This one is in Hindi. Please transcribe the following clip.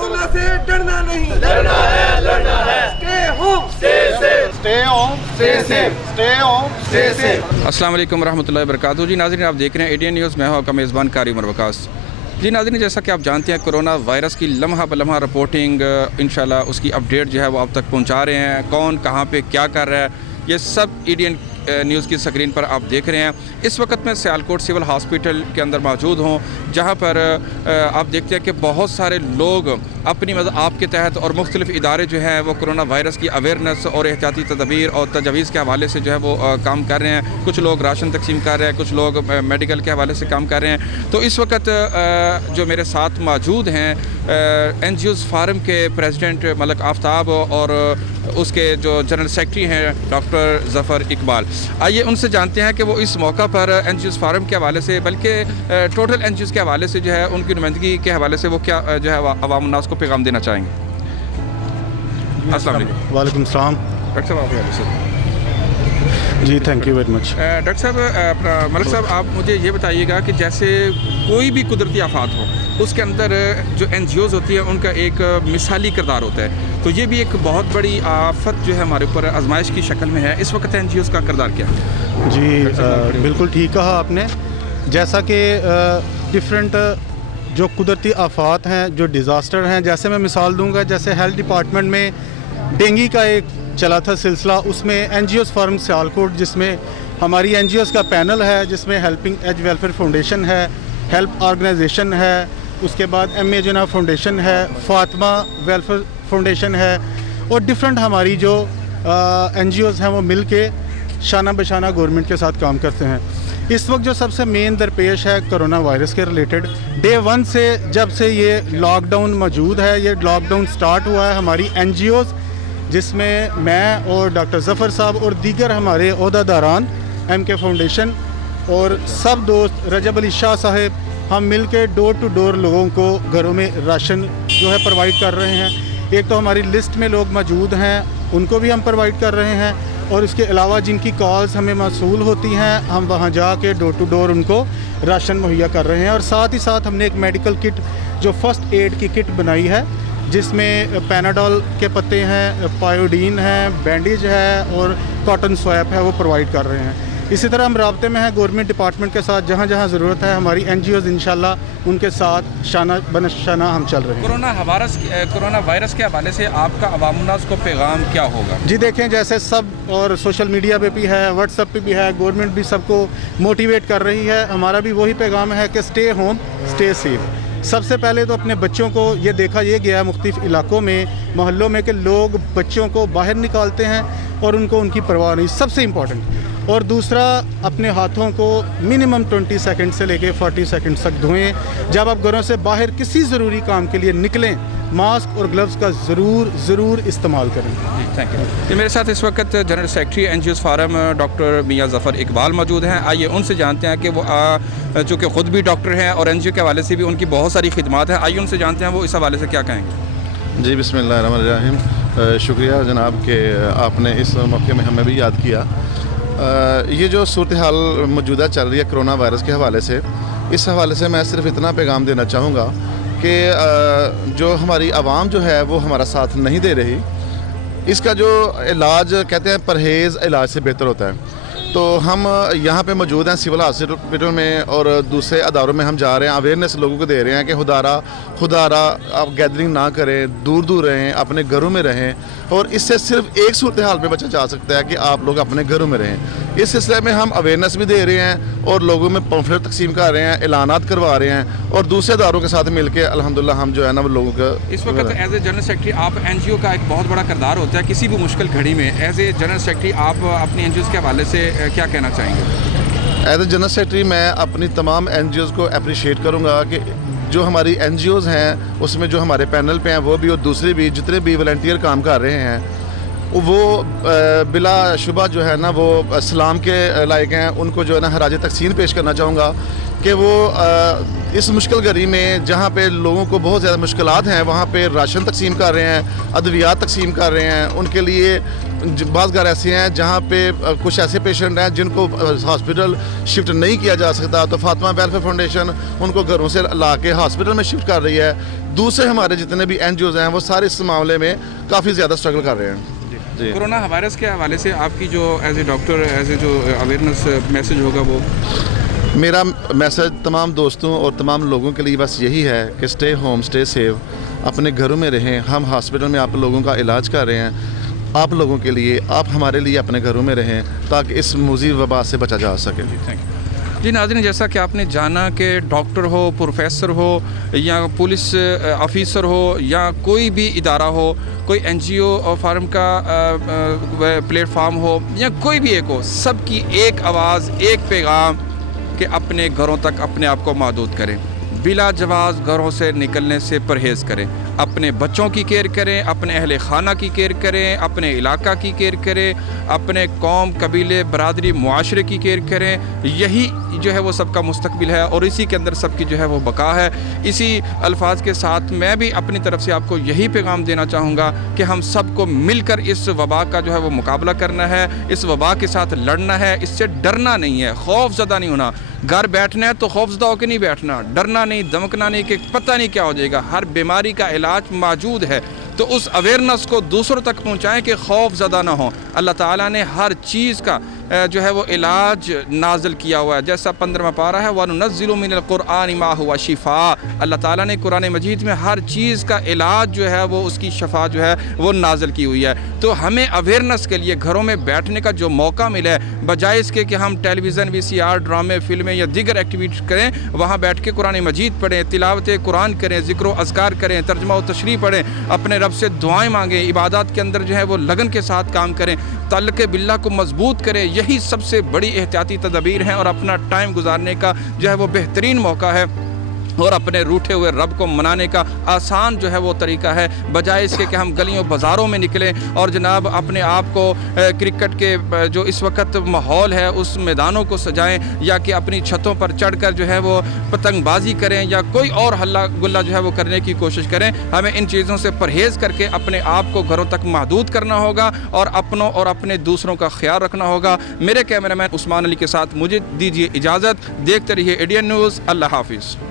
कोरोना से डरना नहीं, लड़ना है, लड़ना है। Stay home, stay safe, stay home, stay safe, stay home, stay safe. अस्सलाम वालेकुम रहमतुल्लाहि व बरकातहू। जी नाज़रीन, आप देख रहे हैं एडीएन न्यूज़। मैं हूं आपका मेज़बान कारी उमर वकास। जी नाज़रीन, जैसा कि आप जानते हैं, कोरोना वायरस की लम्हा ब लम्हा रिपोर्टिंग इंशाल्लाह उसकी अपडेट जो है वो आप तक पहुंचा रहे हैं। कौन कहां पे क्या कर रहा है, ये सब एडीएन न्यूज़ की स्क्रीन पर आप देख रहे हैं। इस वक्त मैं सियालकोट सिविल हॉस्पिटल के अंदर मौजूद हूँ, जहाँ पर आप देखते हैं कि बहुत सारे लोग अपनी मदद आपके तहत और मुख्तलिफ़ इदारे जो हैं वो कोरोना वायरस की अवेयरनेस और एहतियाती तदबीर और तजवीज़ के हवाले से जो है वो काम कर रहे हैं। कुछ लोग राशन तकसीम कर रहे हैं, कुछ लोग मेडिकल के हवाले से काम कर रहे हैं। तो इस वक्त जो मेरे साथ मौजूद हैं NGOs फार्म के प्रेसिडेंट मलक आफ्ताब और उसके जो जनरल सेक्रेटरी हैं डॉक्टर ज़फ़र इकबाल। आइए उनसे जानते हैं कि वो इस मौका पर NGOs फार्म के हवाले से, बल्कि टोटल NGOs के हवाले से जो है उनकी नुमाइंदगी के हवाले से वो क्या जो है अवाम उन्नास को पैगाम देना चाहेंगे। अस्सलाम वालेकुम। वालेकुम सलाम। डॉक्टर साहब आपके हवाले से। जी thank you very much. Doctor साहब, अपना मलक साहब, आप मुझे ये बताइएगा कि जैसे कोई भी कुदरती आफात हो, उसके अंदर जो NGOs होती है उनका एक मिसाली किरदार होता है। तो ये भी एक बहुत बड़ी आफत जो है हमारे ऊपर आजमाइश की शक्ल में है। इस वक्त NGOs का किरदार क्या है? जी बिल्कुल ठीक कहा आपने। जैसा कि डिफरेंट जो कुदरती आफात हैं, जो डिज़ास्टर हैं, जैसे मैं मिसाल दूंगा, जैसे हेल्थ डिपार्टमेंट में डेंगू का एक चला था सिलसिला, उसमें NGOs फार्म सियालकोट, जिसमें हमारी NGOs का पैनल है, जिसमें हेल्पिंग एज वेलफेयर फाउंडेशन है, हेल्प ऑर्गेनाइजेशन है, उसके बाद MA जना फाउंडेशन है, फातिमा वेलफेयर फाउंडेशन है, और डिफरेंट हमारी जो NGOs हैं वो मिल के शाना बशाना गवर्नमेंट के साथ काम करते हैं। इस वक्त जो सबसे मेन दरपेश है कोरोना वायरस के रिलेटेड, डे 1 से जब से ये लॉकडाउन मौजूद है, ये लॉकडाउन स्टार्ट हुआ है, हमारी NGOs जिसमें मैं और डॉक्टर ज़फ़र साहब और दीगर हमारे ओहदेदारान MK फाउंडेशन और सब दोस्त रजब अली शाह साहब, हम मिल के डोर टू डोर लोगों को घरों में राशन जो है प्रोवाइड कर रहे हैं। एक तो हमारी लिस्ट में लोग मौजूद हैं, उनको भी हम प्रोवाइड कर रहे हैं, और इसके अलावा जिनकी कॉल्स हमें मौसूल होती हैं, हम वहाँ जाके डोर टू डोर उनको राशन मुहैया कर रहे हैं। और साथ ही साथ हमने एक मेडिकल किट, जो फर्स्ट एड की किट बनाई है, जिसमें पैनाडोल के पत्ते हैं, पायोडीन है, बैंडेज है और कॉटन स्वैप है, वो प्रोवाइड कर रहे हैं। इसी तरह हम राब्ते में हैं गवर्नमेंट डिपार्टमेंट के साथ, जहाँ जहाँ ज़रूरत है हमारी NGOs इंशाल्लाह उनके साथ शाना बनशाना हम चल रहे हैं। कोरोना वायरस के हवाले से आपका अवाम उन्नास को पैगाम क्या होगा? जी देखें, जैसे सब और सोशल मीडिया पे भी है, व्हाट्सएप पे भी है, गवर्नमेंट भी सबको मोटिवेट कर रही है। हमारा भी वही पैगाम है कि स्टे होम, स्टे सेफ। सबसे पहले तो अपने बच्चों को ये देखा ये गया मुख्तलिफ इलाकों में, मोहल्लों में, कि लोग बच्चों को बाहर निकालते हैं और उनको उनकी परवाह नहीं, सबसे इम्पॉर्टेंट। और दूसरा, अपने हाथों को मिनिमम 20 सेकंड से लेके 40 सेकंड तक धोएं। जब आप घरों से बाहर किसी ज़रूरी काम के लिए निकलें, मास्क और ग्लव्स का ज़रूर इस्तेमाल करें। Thank you. तो मेरे साथ इस वक्त जनरल सेक्रेटरी NGOs फार्म डॉक्टर मियाँ ज़फ़र इकबाल मौजूद हैं। आइए उनसे जानते हैं कि वो चूँकि ख़ुद भी डॉक्टर हैं और NGO के हवाले से भी उनकी बहुत सारी खिदमात हैं। आइए उनसे जानते हैं वो इस हवाले से क्या कहेंगे। जी बिस्मिल्लाहिर्रहमानिर्रहीम। शुक्रिया जनाब कि आपने इस मौके में हमें भी याद किया। ये जो सूरत हाल मौजूदा चल रही है कोरोना वायरस के हवाले से, इस हवाले से मैं सिर्फ इतना पैगाम देना चाहूँगा कि जो हमारी आवाम जो है वो हमारा साथ नहीं दे रही। इसका जो इलाज कहते हैं परहेज़ इलाज से बेहतर होता है। तो हम यहाँ पे मौजूद हैं सिविल हॉस्पिटल में और दूसरे अदारों में हम जा रहे हैं, अवेयरनेस लोगों को दे रहे हैं कि खुदारा आप गैदरिंग ना करें, दूर रहें, अपने घरों में रहें। और इससे सिर्फ एक सूरत हाल पे बचा जा सकता है कि आप लोग अपने घरों में रहें। इस सिलसिले में हम अवेयरनेस भी दे रहे हैं और लोगों में पम्फलेट तकसीम कर रहे हैं, ऐलानात करवा रहे हैं, और दूसरे अदारों के साथ मिल के अल्हम्दुलिल्लाह हम जो है ना वो लोगों का। इस वक्त एज ए जनरल सेक्रेटरी आप NGO का एक बहुत बड़ा किरदार होता है किसी भी मुश्किल घड़ी में। एज ए जनरल सेक्रेटरी आप अपनी NGOs के हवाले से क्या कहना चाहेंगे? एज ए जनरल सेक्रेटरी मैं अपनी तमाम NGOs को अप्रिशिएट करूँगा कि जो हमारी NGOs हैं उसमें जो हमारे पैनल पे हैं वो भी और दूसरे भी जितने भी वॉलंटियर काम कर रहे हैं, वो बिला शुबा जो है ना वो सलाम के लायक हैं। उनको जो है ना हराज तहसीन पेश करना चाहूँगा कि वो इस मुश्किल घड़ी में जहाँ पे लोगों को बहुत ज़्यादा मुश्किलात हैं वहाँ पे राशन तकसीम कर रहे हैं, अद्वियात तकसीम कर रहे हैं। उनके लिए बाज़ घर ऐसे हैं जहाँ पे कुछ ऐसे पेशेंट हैं जिनको हॉस्पिटल शिफ्ट नहीं किया जा सकता, तो फातिमा वेलफेयर फाउंडेशन उनको घरों से ला के हॉस्पिटल में शिफ्ट कर रही है। दूसरे हमारे जितने भी NGOs हैं वो सारे इस मामले में काफ़ी ज़्यादा स्ट्रगल कर रहे हैं। जी। कोरोना वायरस के हवाले से आपकी जो as a doctor as a जो अवेयरनेस मैसेज होगा वो? मेरा मैसेज तमाम दोस्तों और तमाम लोगों के लिए बस यही है कि स्टे होम, स्टे सेव, अपने घरों में रहें। हम हॉस्पिटल में आप लोगों का इलाज कर रहे हैं, आप लोगों के लिए, आप हमारे लिए अपने घरों में रहें ताकि इस मुज़ीब वबा से बचा जा सके। थैंक यू जी। नाज़रीन, जैसा कि आपने जाना कि डॉक्टर हो, प्रोफेसर हो या पुलिस ऑफिसर हो या कोई भी इदारा हो, कोई NGO फार्म का प्लेटफार्म हो या कोई भी एक हो, सबकी एक आवाज़, एक पैगाम कि अपने घरों तक अपने आप को महदूद करें, बिला जवाज़ घरों से निकलने से परहेज़ करें, अपने बच्चों की केयर करें, अपने अहले खाना की केयर करें, अपने इलाका की केयर करें, अपने कौम, कबीले, बरादरी, मुआशरे की केयर करें। यही जो है वो सबका मुस्तकबिल है और इसी के अंदर सबकी जो है वो बका है। इसी अल्फाज के साथ मैं भी अपनी तरफ से आपको यही पैगाम देना चाहूँगा कि हम सबको मिलकर इस वबा का जो है वो मुकाबला करना है, इस वबा के साथ लड़ना है, इससे डरना नहीं है, खौफ ज़दा नहीं होना। घर बैठना है तो खौफजदा होकर नहीं बैठना, डरना नहीं, धमकना नहीं कि पता नहीं क्या हो जाएगा। हर बीमारी का इलाज मौजूद है, तो उस अवेयरनेस को दूसरों तक पहुँचाएँ कि खौफ ज़दा ना हो। अल्लाह ताला ने हर चीज़ का जो है वो इलाज नाजिल किया हुआ है। जैसा 15वां पारा है, वनुनज़्ज़िलु मिनल क़ुरआनि मा हुवा शिफ़ा। अल्लाह ताला ने कुरान मजीद में हर चीज़ का इलाज जो है वो उसकी शफा जो है वो नाजिल की हुई है। तो हमें अवेयरनेस के लिए घरों में बैठने का जो मौका मिला है, बजाय इसके कि हम टेलीविज़न, VCR, ड्रामे, फिल्में या दीगर एक्टिविटीज़ करें, वहाँ बैठ के कुरान मजीद पढ़ें, तिलावत कुरान करें, ज़िक्र व अज़कार करें, तर्जुमा व तशरीह पढ़ें, अपने रब से दुआएँ मांगें, इबादत के अंदर जो है वो लगन के साथ काम करें, ताल्लुक़ बिल्लाह को मजबूत करें। यही सबसे बड़ी एहतियाती तदबीर हैं और अपना टाइम गुजारने का जो है वो बेहतरीन मौका है और अपने रूठे हुए रब को मनाने का आसान जो है वो तरीका है, बजाय इसके कि हम गलियों बाज़ारों में निकलें और जनाब अपने आप को क्रिकेट के जो इस वक्त माहौल है उस मैदानों को सजाएं या कि अपनी छतों पर चढ़कर जो है वो पतंगबाजी करें या कोई और हल्ला गुल्ला जो है वो करने की कोशिश करें। हमें इन चीज़ों से परहेज़ करके अपने आप को घरों तक महदूद करना होगा और अपनों और अपने दूसरों का ख्याल रखना होगा। मेरे कैमरामैन उस्मान अली के साथ मुझे दीजिए इजाज़त। देखते रहिए ADN न्यूज़। अल्लाह हाफिज़।